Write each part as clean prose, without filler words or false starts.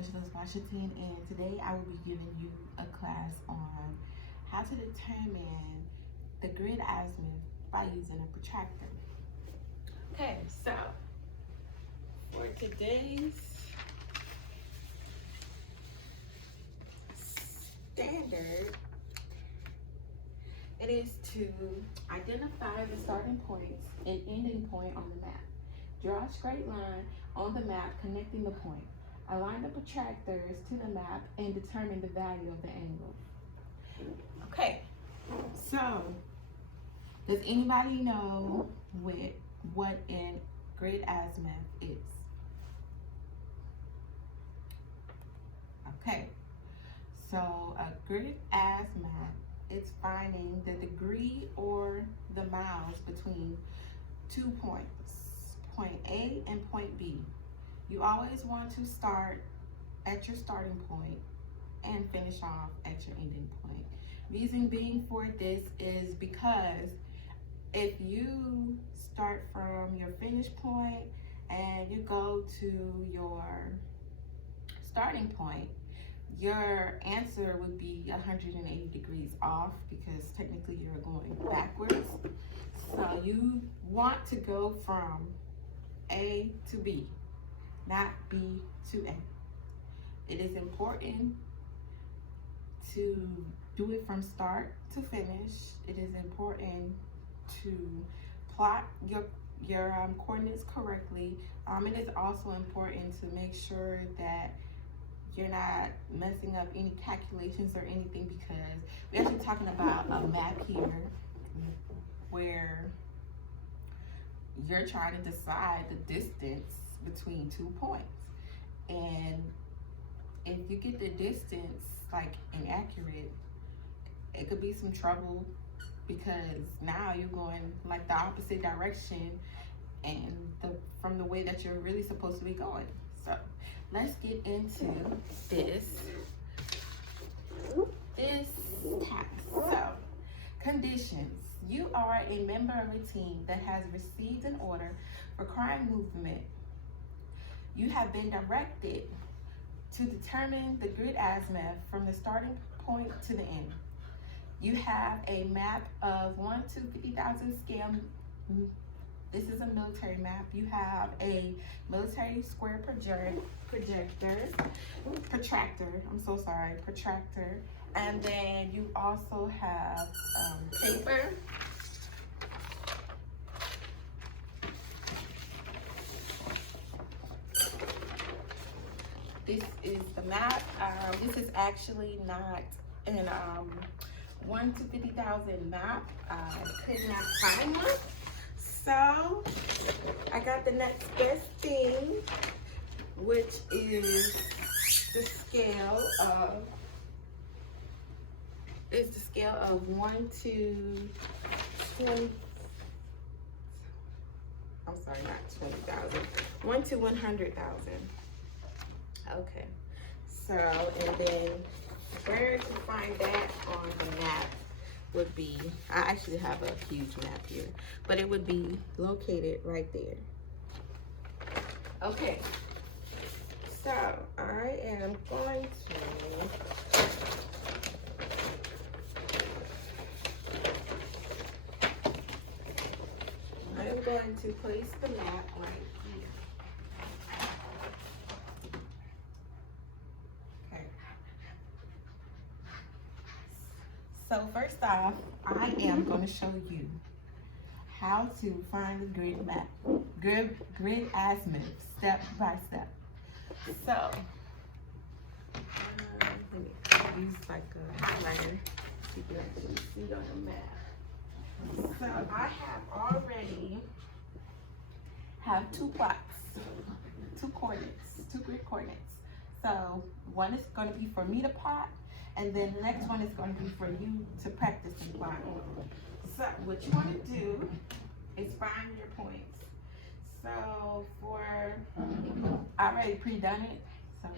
Specialist Washington, and today I will be giving you a class on how to determine the grid azimuth by using a protractor. Okay, so for today's standard, it is to identify the starting points and ending point on the map. Draw a straight line on the map connecting the point. Align the protractors to the map and determine the value of the angle. Okay, so does anybody know what an grid azimuth is? Okay, so a grid azimuth is finding the degree or the miles between 2 points, point A and point B. You always want to start at your starting point and finish off at your ending point. Reason being for this is because if you start from your finish point and you go to your starting point, your answer would be 180 degrees off because technically you're going backwards. So you want to go from A to B, not B to A. It is important to do it from start to finish. It is important to plot your coordinates correctly. It is also important to make sure that you're not messing up any calculations or anything, because we're actually talking about a map here where you're trying to decide the distance between 2 points. And if you get the distance like inaccurate, it could be some trouble because now you're going like the opposite direction and from the way that you're really supposed to be going. So let's get into this task. So, conditions. You are a member of a team that has received an order for crime movement. You have been directed to determine the grid azimuth from the starting point to the end. You have a map of 1 to 50,000 scale. This is a military map. You have a military square protractor, and then you also have paper. This is the map. This is actually not an 1 to 50,000 map. I could not find one. So I got the next best thing, which is the scale of 1 to 20. I'm sorry, not 20,000. 1 to 100,000. Okay. So, and then where to find that on the map would be, I actually have a huge map here, but it would be located right there. Okay, so I am going to place the map right here. Okay. So first off, I am going to show you how to find the grid azimuth step by step. So let me use like a highlighter so you can actually see on the map. So I have already two plots, two grid coordinates. So one is going to be for me to plot, and then the next one is going to be for you to practice and plot. So what you want to do is find your points. So I already pre-done it, so,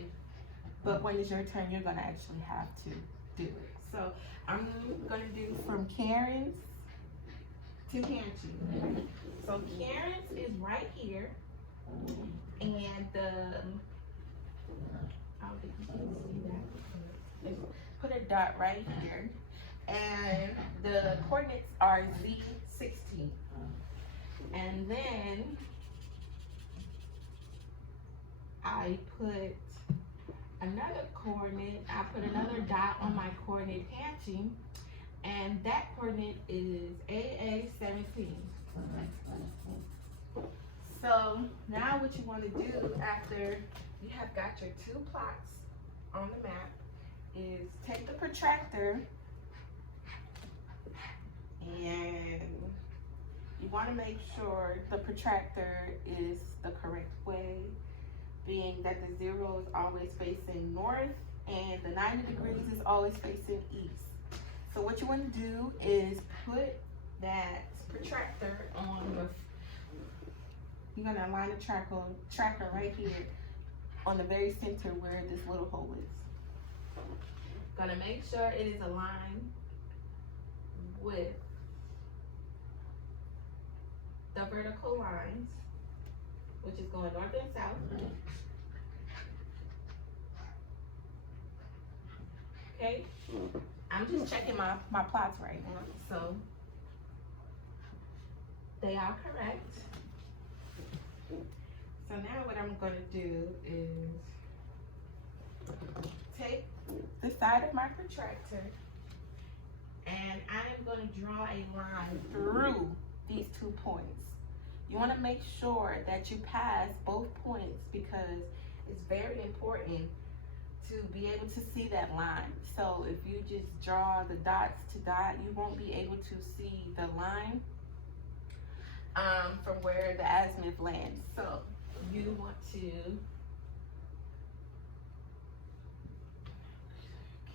but when it's your turn, you're going to actually have to do it. So I'm going to do from Karen's to Hanchi. So Karen's is right here, and I don't think you can see that. Let's put a dot right here. And the coordinates are Z16. And then I put another coordinate, I put another dot on my coordinate hatching, and that coordinate is AA17. So now what you want to do after you have got your two plots on the map is take the protractor and you want to make sure the protractor is the correct way, being that the 0 is always facing north and the 90 degrees is always facing east. So what you want to do is put that protractor on the, you're going to align the tracker right here on the very center where this little hole is. Gonna make sure it is aligned with the vertical lines, which is going north and south. Okay, I'm just checking my plots right now, so they are correct. So now what I'm going to do is take the side of my protractor and I'm going to draw a line through these 2 points. You want to make sure that you pass both points because it's very important to be able to see that line. So if you just draw the dots to dot, you won't be able to see the line from where the azimuth lands. So you want to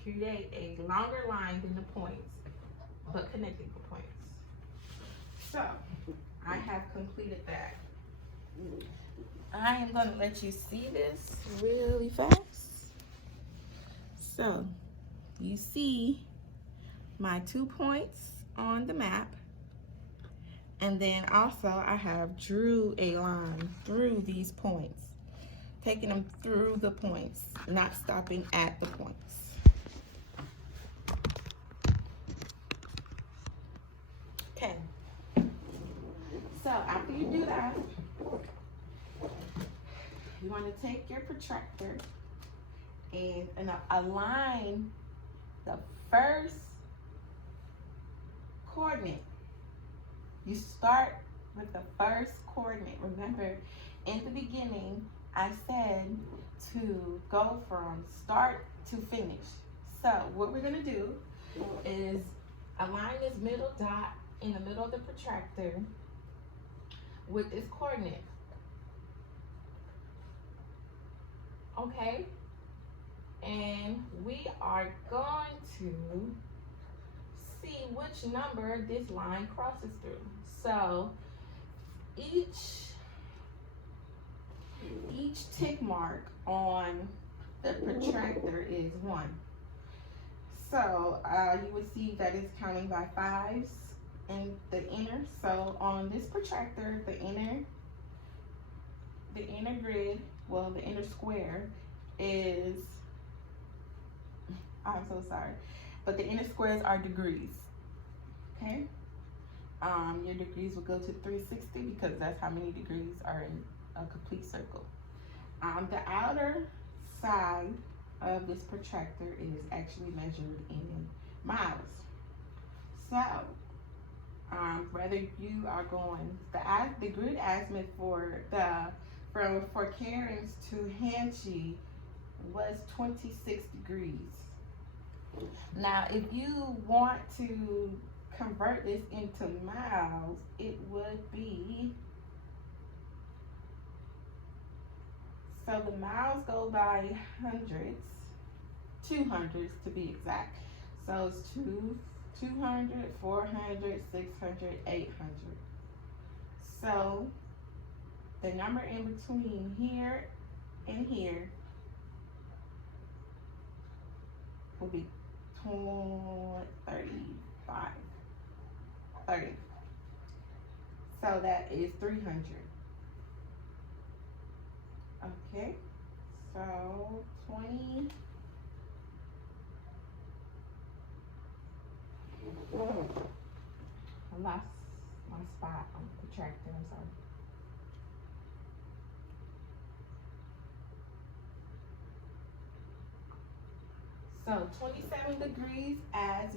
create a longer line than the points, but connecting the points. So I have completed that. I am going to let you see this really fast. So you see my 2 points on the map. And then also I have drew a line through these points, taking them through the points, not stopping at the points. Okay. So after you do that, you want to take your protractor and align the first coordinate. You start with the first coordinate. Remember, in the beginning, I said to go from start to finish. So what we're gonna do is align this middle dot in the middle of the protractor with this coordinate. Okay? And we are going to see which number this line crosses through. So each tick mark on the protractor is 1. So you would see that it's counting by 5s in the inner. So on this protractor, the inner grid, well, the inner square is, I'm so sorry, but the inner squares are degrees. Okay, your degrees will go to 360 because that's how many degrees are in a complete circle. The outer side of this protractor is actually measured in miles. So whether you are going the grid azimuth for Cairns to Hanchey was 26 degrees. Now, if you want to convert this into miles, it would be, so the miles go by hundreds, 200s to be exact. So it's 200, 400, 600, 800. So the number in between here and here will be 35, 30. So that is 300. Okay, So 20. I lost my spot on the protractor, I'm sorry. So 27 degrees as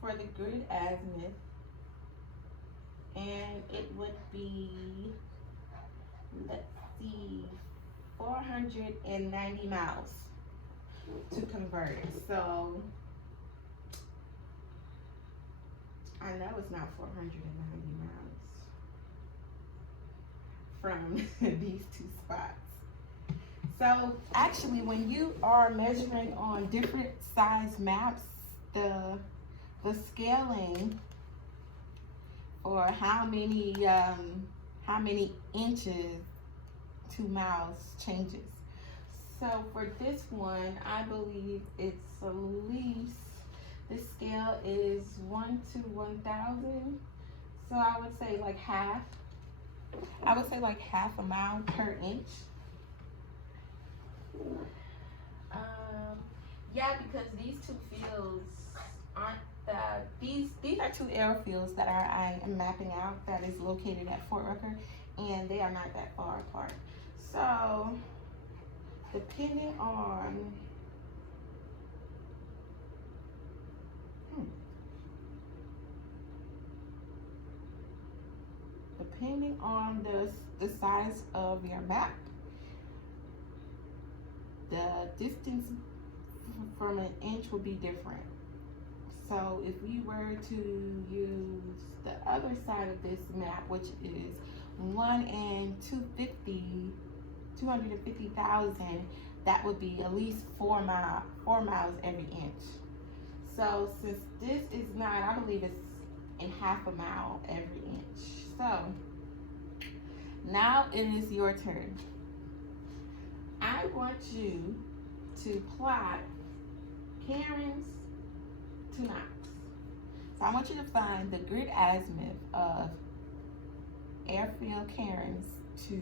for the grid azimuth, and it would be, let's see, 490 miles to convert. So I know it's not 490 miles from these two spots. So actually, when you are measuring on different size maps, the scaling for how many inches to miles changes. So for this one, I believe it's at least, the scale is 1 to 1,000. So I would say like half. I would say like half a mile per inch. Yeah, because these two fields aren't these are two airfields that I am mapping out that is located at Fort Rucker, and they are not that far apart. So depending on the size of your map, the distance from an inch will be different. So if we were to use the other side of this map, which is 1 in 250,000, that would be at least 4 miles every inch. So since this is not, I believe it's in half a mile every inch. So now it is your turn. I want you to plot Cairns to Knox. So I want you to find the grid azimuth of airfield Cairns to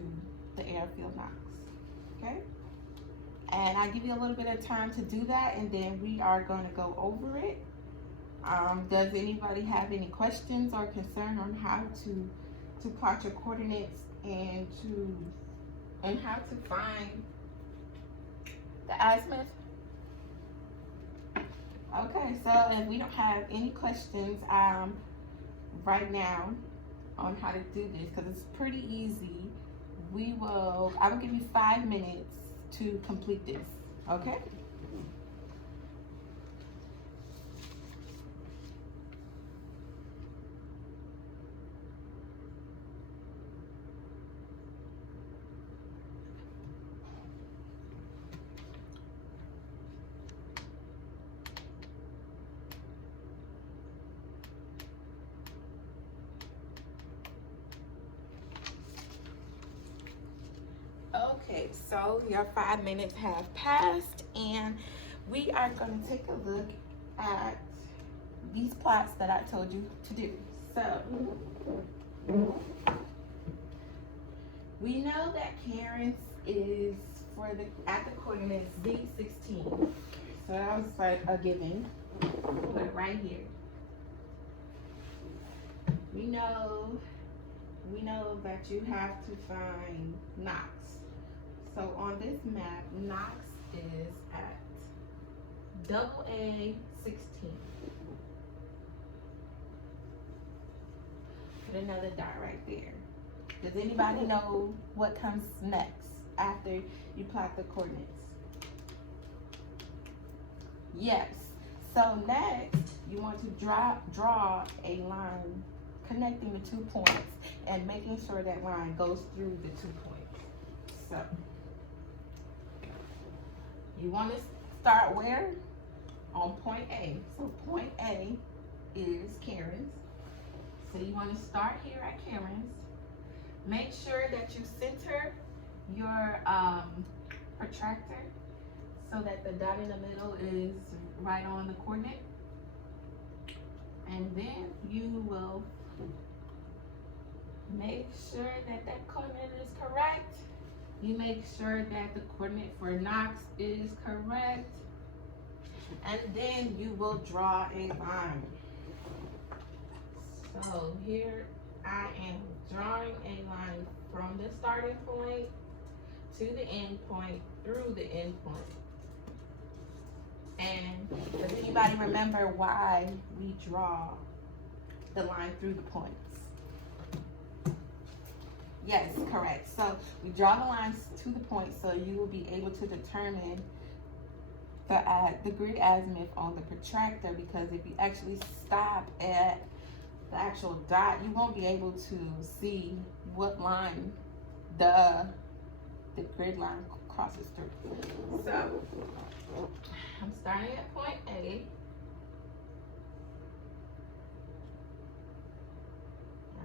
the airfield Knox. Okay? And I give you a little bit of time to do that, and then we are going to go over it. Does anybody have any questions or concern on how to plot your coordinates and how to find the azimuth? Okay, so if we don't have any questions right now on how to do this, because it's pretty easy, I will give you 5 minutes to complete this, okay? Okay, so your 5 minutes have passed, and we are going to take a look at these plots that I told you to do. So we know that Cairns is at the coordinates Z16. So that was like a given. Put it right here. We know that you have to find Knox. So on this map, Knox is at AA16. Put another dot right there. Does anybody know what comes next after you plot the coordinates? Yes. So next, you want to draw a line connecting the 2 points and making sure that line goes through the 2 points. So you want to start where? On point A. So point A is Cairns. So you want to start here at Cairns. Make sure that you center your protractor so that the dot in the middle is right on the coordinate. And then you will make sure that that coordinate is correct. You make sure that the coordinate for Knox is correct, and then you will draw a line. So here I am drawing a line from the starting point to the end point through the end point. And does anybody remember why we draw the line through the points? Yes, correct. So we draw the lines to the point so you will be able to determine the grid azimuth on the protractor, because if you actually stop at the actual dot, you won't be able to see what line the grid line crosses through. So I'm starting at point A.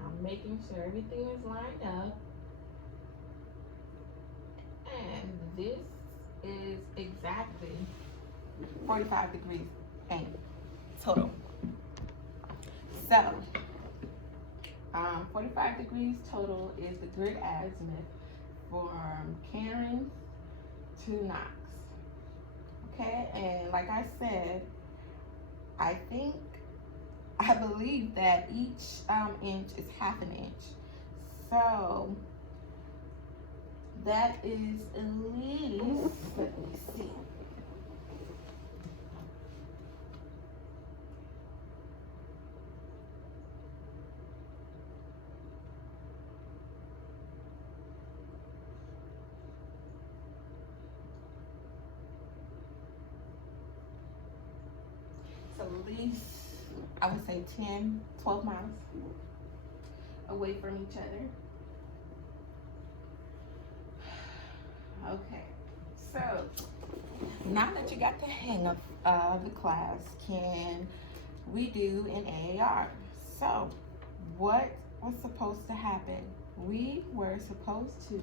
I'm making sure everything is lined up. And this is exactly 45 degrees angle total. So 45 degrees total is the grid azimuth from Cairns to Knox. Okay, and like I said, I believe that each inch is half an inch. So that is at least, let me see. So at least, I would say 10, 12 miles away from each other. Okay, so now that you got the hang of the class, can we do an AAR? So what was supposed to happen? We were supposed to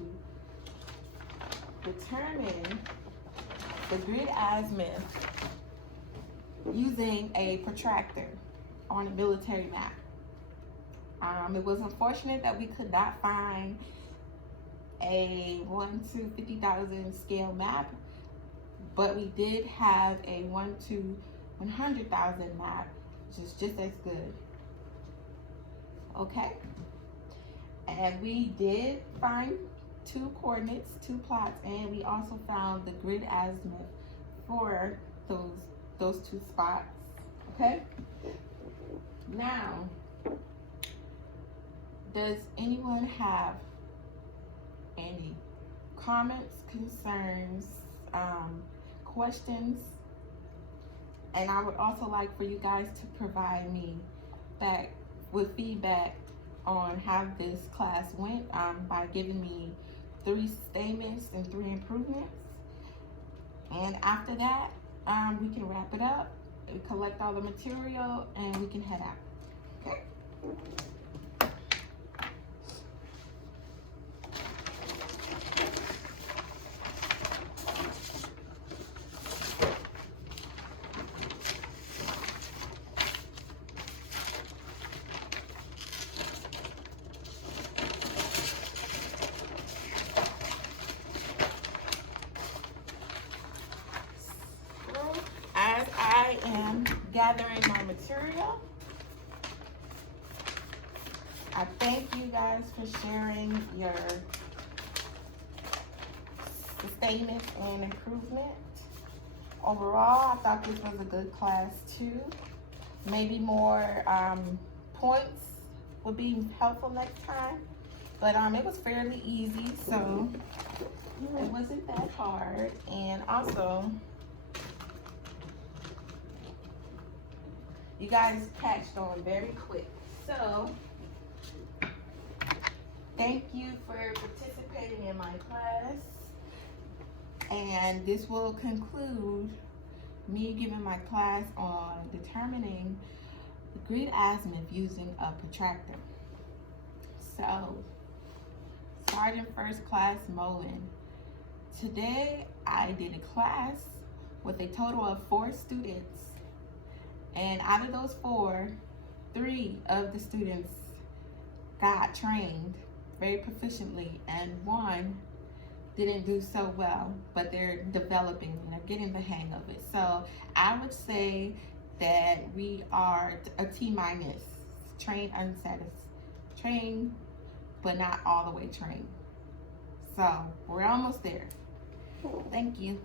determine the grid azimuth using a protractor on a military map. It was unfortunate that we could not find a 1 to 50,000 scale map, but we did have a 1 to 100,000 map, which is just as good. Okay, and we did find two coordinates, two plots, and we also found the grid azimuth for those two spots. Okay, now does anyone have any comments, concerns, questions? And I would also like for you guys to provide me back with feedback on how this class went by giving me 3 statements and 3 improvements. And after that, we can wrap it up, we collect all the material, and we can head out. Okay? As I am gathering my material, I thank you guys for sharing your statements and improvement. Overall, I thought this was a good class too. Maybe more points would be helpful next time, but it was fairly easy, so it wasn't that hard. And also, you guys catched on very quick. So thank you for participating in my class. And this will conclude me giving my class on determining the grid azimuth using a protractor. So, Sergeant First Class Mullen. Today I did a class with a total of 4 students. And out of those 4, 3 of the students got trained very proficiently, and 1 didn't do so well, but they're developing and they're getting the hang of it. So I would say that we are a T minus, trained unsatisfied, trained, but not all the way trained. So we're almost there. Thank you.